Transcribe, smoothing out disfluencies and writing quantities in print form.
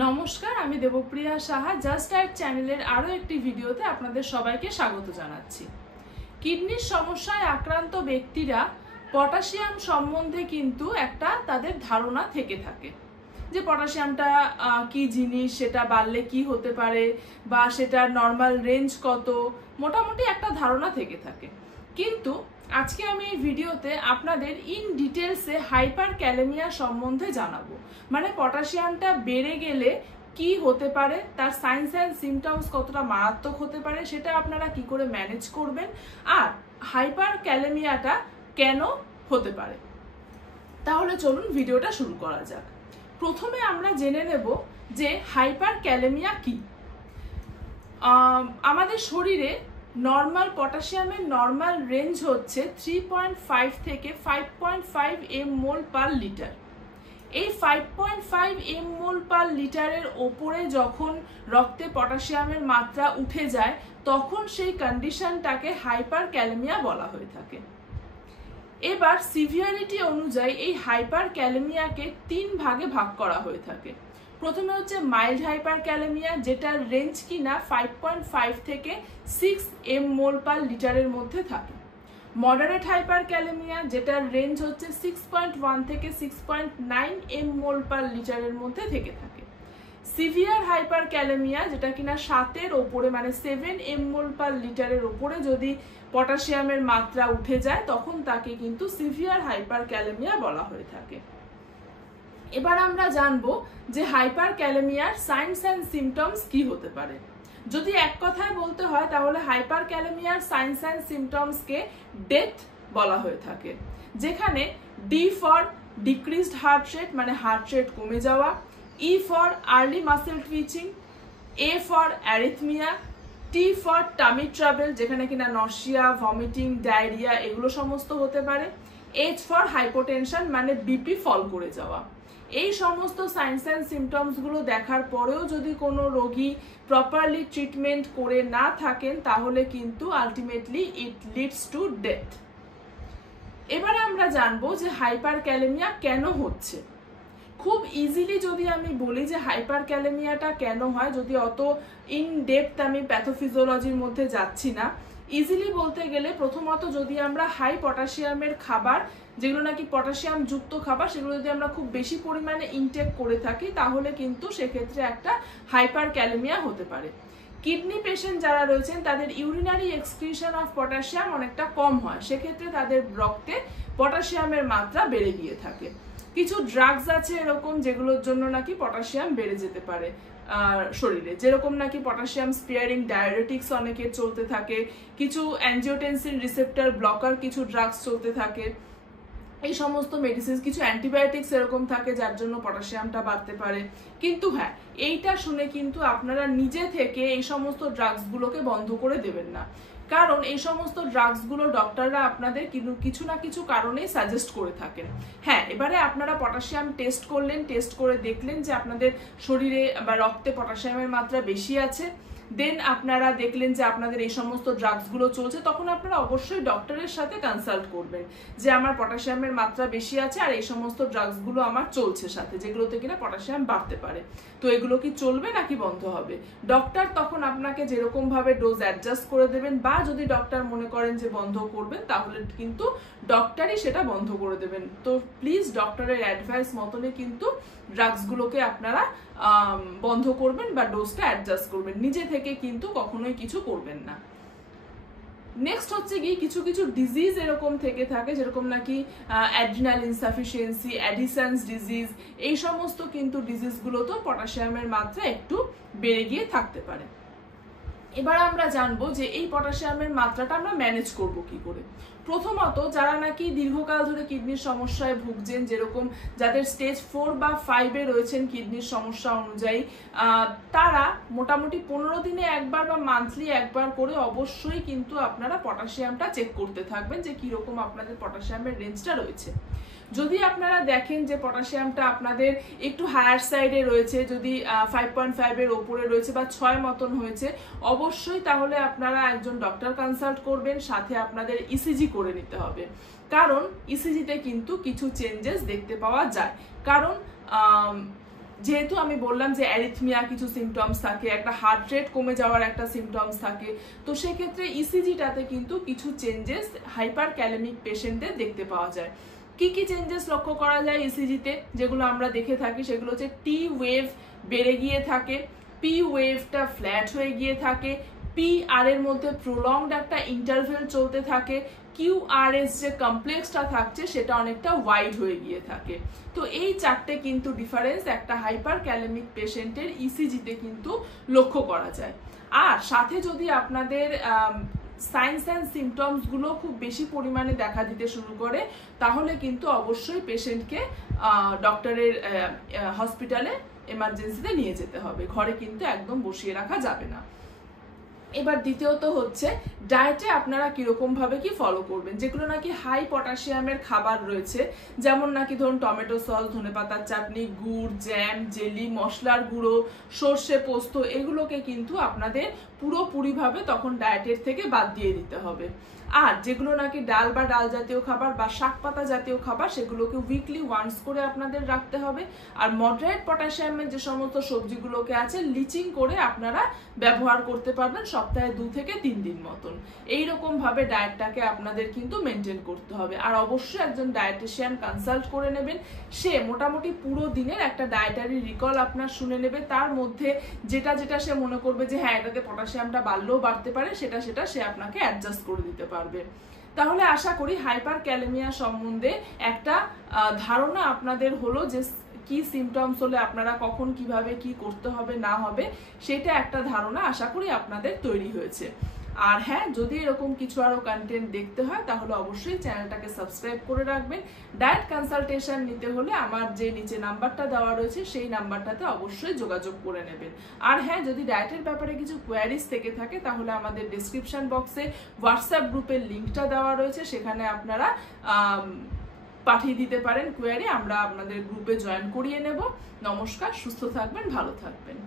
নমস্কার, আমি Debapriya Saha just diet চ্যানেলের আরও একটি ভিডিওতে আপনাদের সবাইকে স্বাগত জানাচ্ছি। কিডনির সমস্যায় আক্রান্ত ব্যক্তিরা পটাশিয়াম সম্বন্ধে কিন্তু একটা তাদের ধারণা থেকে থাকে যে পটাশিয়ামটা কি জিনিস, সেটা বাড়লে কি হতে পারে বা সেটার নর্মাল রেঞ্জ কত, মোটামুটি একটা ধারণা থেকে থাকে। কিন্তু আজকে আমি এই ভিডিওতে আপনাদের ইন ডিটেলসে হাইপার ক্যালেমিয়া সম্বন্ধে জানাবো। মানে পটাশিয়ামটা বেড়ে গেলে কি হতে পারে, তার সাইন্স অ্যান্ড সিমটমস কতটা মারাত্মক হতে পারে, সেটা আপনারা কি করে ম্যানেজ করবেন, আর হাইপার ক্যালেমিয়াটা কেন হতে পারে। তাহলে চলুন ভিডিওটা শুরু করা যাক। প্রথমে আমরা জেনে নেব যে হাইপার ক্যালেমিয়া কি। আমাদের শরীরে নর্মাল পটাশিয়ামের নর্মাল রেঞ্জ হচ্ছে 3.5 থেকে 5.5 mmol পার লিটার। এই 5.5 mmol পার লিটারের ওপরে যখন রক্তে পটাশিয়ামের মাত্রা উঠে যায় তখন সেই কন্ডিশনটাকে হাইপার ক্যালেমিয়া বলা হয়ে থাকে। এবার সিভিয়ারিটি অনুযায়ী এই হাইপার ক্যালেমিয়াকে 3 ভাগে ভাগ করা হয়ে থাকে। প্রথমে হচ্ছে মাইল্ড হাইপার ক্যালেমিয়া, যেটার রেঞ্জ কিনা 5.5 থেকে 6 mmol পার লিটারের মধ্যে থাকে। মডারেট হাইপার ক্যালেমিয়া, যেটার রেঞ্জ হচ্ছে 6.1 থেকে 6.9 mmol পার লিটারের মধ্যে থেকে থাকে। সিভিয়ার হাইপার ক্যালেমিয়া, যেটা কিনা 7-এর ওপরে মানে 7 mmol পার লিটারের ওপরে যদি পটাশিয়ামের মাত্রা উঠে যায় তখন তাকে কিন্তু সিভিয়ার হাইপার ক্যালেমিয়া বলা হয়ে থাকে। এবার আমরা জানবো যে হাইপার ক্যালেমিয়ার সাইন্স অ্যান্ড সিমটমস কি হতে পারে। যদি এক কথায় বলতে হয় তাহলে হাইপার ক্যালেমিয়ার সাইন্স অ্যান্ড সিমটমসকে ডেথ বলা হয়ে থাকে, যেখানে D for decreased heart rate মানে হার্ট রেট কমে যাওয়া, E for early muscle twitching, A for arrhythmia, T for tummy trouble যেখানে কিনা নশিয়া, ভমিটিং, ডায়রিয়া এগুলো সমস্ত হতে পারে, এইচ ফর হাইপোটেনশন মানে বিপি ফল করে যাওয়া। এই সমস্ত সাইন্স অ্যান্ড সিমটমসগুলো দেখার পরেও যদি কোনো রোগী প্রপারলি ট্রিটমেন্ট করে না থাকেন তাহলে কিন্তু ultimately it leads to death. এবারে আমরা জানবো যে হাইপার ক্যালেমিয়া কেন হচ্ছে। খুব ইজিলি যদি আমি বলি যে হাইপার ক্যালেমিয়াটা কেন হয়, যদি অত ইন ডেপথ আমি প্যাথোফিজিওলজির মধ্যে যাচ্ছি না, ইজিলি বলতে গেলে প্রথমত যদি আমরা হাই পটাশিয়ামের খাবার, যেগুলো নাকি পটাশিয়াম যুক্ত খাবার, সেগুলো যদি আমরা খুব বেশি পরিমাণে ইনটেক করে থাকি তাহলে কিন্তু সেক্ষেত্রে একটা হাইপার ক্যালেমিয়া হতে পারে। কিডনি পেশেন্ট যারা রয়েছেন তাদের ইউরিনারি এক্সক্রিশন অফ পটাশিয়াম অনেকটা কম হয়, সেক্ষেত্রে তাদের রক্তে পটাশিয়ামের মাত্রা বেড়ে গিয়ে থাকে। কিছু ড্রাগস আছে এরকম যেগুলোর জন্য নাকি পটাশিয়াম বেড়ে যেতে পারে শরীরে, যেরকম নাকি পটাশিয়াম স্পিয়ারিং ডায়াবেটিক্স অনেকের চলতে থাকে, কিছু অ্যাঞ্জিওটেনসিন রিসেপ্টর ব্লকার কিছু ড্রাগস চলতে থাকে, এই সমস্ত মেডিসিন, কিছু অ্যান্টিবায়োটিক্স এরকম থাকে যার জন্য পটাশিয়ামটা বাড়তে পারে। কিন্তু হ্যাঁ, এইটা শুনে কিন্তু আপনারা নিজে থেকে এই সমস্ত ড্রাগসগুলোকে বন্ধ করে দেবেন না, কারণ এই সমস্ত ড্রাগসগুলো ডক্টররা আপনাদের কিছু না কিছু কারণেই সাজেস্ট করে থাকেন। হ্যাঁ, এবারে আপনারা পটাশিয়াম টেস্ট করলেন, টেস্ট করে দেখলেন যে আপনাদের শরীরে বা রক্তে পটাশিয়ামের মাত্রা বেশি আছে, দেন আপনারা দেখলেন যে আপনাদের এই সমস্ত ড্রাগসগুলো চলছে, তখন আপনারা অবশ্যই ডক্টরের সাথে কনসাল্ট করবেন যে আমার পটাশিয়ামের মাত্রা বেশি আছে আর এই সমস্ত ড্রাগসগুলো আমার চলছে সাথে, যেগুলোতে কিনা পটাশিয়াম বাড়তে পারে, তো এগুলো কি চলবে নাকি বন্ধ হবে। ডক্টর তখন আপনাকে যেরকম ভাবে ডোজ অ্যাডজাস্ট করে দেবেন, বা যদি ডক্টর মনে করেন যে বন্ধ করবেন তাহলে কিন্তু ডক্টরই সেটা বন্ধ করে দেবেন। তো প্লিজ ডক্টরের অ্যাডভাইস মতনই কিন্তু ড্রাগসগুলোকে আপনারা বন্ধ করবেন বা ডোজটা অ্যাডজাস্ট করবেন, নিজে থেকে কিন্তু কখনোই কিছু করবেন না। নেক্সট হচ্ছে কি, কিছু কিছু ডিজিজ এরকম থেকে থাকে যেরকম নাকি অ্যাড্রিনাল ইনসাফিসিয়েন্সি, অ্যাডিসন্স ডিজিজ, এই সমস্ত কিন্তু ডিজিজগুলোতেও পটাশিয়ামের মাত্রা একটু বেড়ে গিয়ে থাকতে পারে। এবার আমরা জানবো যে এই পটাশিয়ামের মাত্রাটা আমরা ম্যানেজ করব কি করে। প্রথমত যারা নাকি দীর্ঘকাল ধরে কিডনির সমস্যায় ভুগছেন, যেরকম যাদের স্টেজ 4 বা 5-এ রয়েছেন কিডনির সমস্যা অনুযায়ী, তারা মোটামুটি 15 দিনে একবার বা মান্থলি একবার করে অবশ্যই কিন্তু আপনারা পটাশিয়ামটা চেক করতে থাকবেন যে কিরকম আপনাদের পটাশিয়ামের রেঞ্জটা রয়েছে। যদি আপনারা দেখেন যে পটাশিয়ামটা আপনাদের একটু হায়ার সাইডে রয়েছে, যদি 5.5-এর ওপরে রয়েছে বা 6 মতন হয়েছে, অবশ্যই তাহলে আপনারা একজন ডক্টর কনসাল্ট করবেন, সাথে আপনাদের ইসিজি করে নিতে হবে, কারণ ইসিজিতে কিন্তু কিছু চেঞ্জেস দেখতে পাওয়া যায়। কারণ যেহেতু আমি বললাম যে অ্যারিথমিয়া কিছু সিমটমস থাকে, একটা হার্ট রেট কমে যাওয়ার একটা সিমটমস থাকে, তো সেক্ষেত্রে ইসিজিটাতে কিন্তু কিছু চেঞ্জেস হাইপার ক্যালেমিক পেশেন্টদের দেখতে পাওয়া যায়। কি কি চেঞ্জেস লক্ষ্য করা যায় ইসিজিতে, যেগুলো আমরা দেখে থাকি সেগুলো হচ্ছে টি ওয়েভ বেড়ে গিয়ে থাকে, পি ওয়েভটা ফ্ল্যাট হয়ে গিয়ে থাকে, পি আর এর মধ্যে প্রলংড একটা ইন্টারভেল চলতে থাকে, কিউ আর এস যে কমপ্লেক্সটা থাকছে সেটা অনেকটা ওয়াইড হয়ে গিয়ে থাকে। তো এই চারটে কিন্তু ডিফারেন্স একটা হাইপার ক্যালেমিক পেশেন্টের ইসিজিতে কিন্তু লক্ষ্য করা যায়। আর সাথে যদি আপনাদের সাইন্স অ্যান্ড সিমটমসগুলো খুব বেশি পরিমাণে দেখা দিতে শুরু করে, তাহলে কিন্তু অবশ্যই পেশেন্টকে ডক্টরের হসপিটালে এমার্জেন্সিতে নিয়ে যেতে হবে, ঘরে কিন্তু একদম বসিয়ে রাখা যাবে না। এবার দ্বিতীয়ত হচ্ছে ডায়েটে আপনারা কিরকম ভাবে কি ফলো করবেন, যেগুলো নাকি হাই পটাশিয়ামের খাবার রয়েছে, যেমন নাকি ধরুন টমেটো সস, ধনেপাতার চাটনি, গুড়, জ্যাম, জেলি, মশলার গুঁড়ো, সর্ষে পোস্ত, এগুলোকে কিন্তু আপনাদের পুরোপুরিভাবে তখন ডায়েটের থেকে বাদ দিয়ে দিতে হবে। আর যেগুলো নাকি ডাল বা ডাল জাতীয় খাবার বা শাক পাতা জাতীয় খাবার, সেগুলোকে উইকলি ওয়ান্স করে আপনাদের রাখতে হবে। আর মডারেট পটাশিয়ামের যে সমস্ত সবজিগুলোকে আছে লিচিং করে আপনারা ব্যবহার করতে পারবেন সপ্তাহে 2 থেকে 3 দিন মতন। এইরকম ভাবে ডায়েটটাকে আপনাদের কিন্তু মেনটেন করতে হবে। আর অবশ্যই একজন ডায়েটিশিয়ান কনসাল্ট করে নেবেন, সে মোটামুটি পুরো দিনের একটা ডায়েটারি রিকল আপনার শুনে নেবে, তার মধ্যে যেটা যেটা সে মনে করবে যে হ্যাঁ এটাতে পটাশিয়ামটা বাড়লেও বাড়তে পারে, সেটা সে আপনাকে অ্যাডজাস্ট করে দিতে পারবে। তাহলে আশা করি হাইপার ক্যালেমিয়া সম্বন্ধে একটা ধারণা আপনাদের হলো, যে কি সিমটমস হলে আপনারা কখন কিভাবে কি করতে হবে না হবে, সেটা একটা ধারণা আশা করি আপনাদের তৈরি হয়েছে। আর হ্যাঁ, যদি এরকম কিছু আরো কন্টেন্ট দেখতে হয় তাহলে অবশ্যই চ্যানেলটাকে সাবস্ক্রাইব করে রাখবেন। ডায়েট কনসালটেশন নিতে হলে আমার যে নিচে নাম্বারটা দেওয়া রয়েছে সেই নাম্বারটাতে অবশ্যই যোগাযোগ করে নেবেন। আর হ্যাঁ, যদি ডায়েটের ব্যাপারে কিছু কোয়ারিজ থেকে থাকে তাহলে আমাদের ডেসক্রিপশন বক্সে হোয়াটসঅ্যাপ গ্রুপের লিঙ্কটা দেওয়া রয়েছে, সেখানে আপনারা পাঠিয়ে দিতে পারেন কোয়ারি, আমরা আপনাদের গ্রুপে জয়েন করিয়ে নেব। নমস্কার, সুস্থ থাকবেন, ভালো থাকবেন।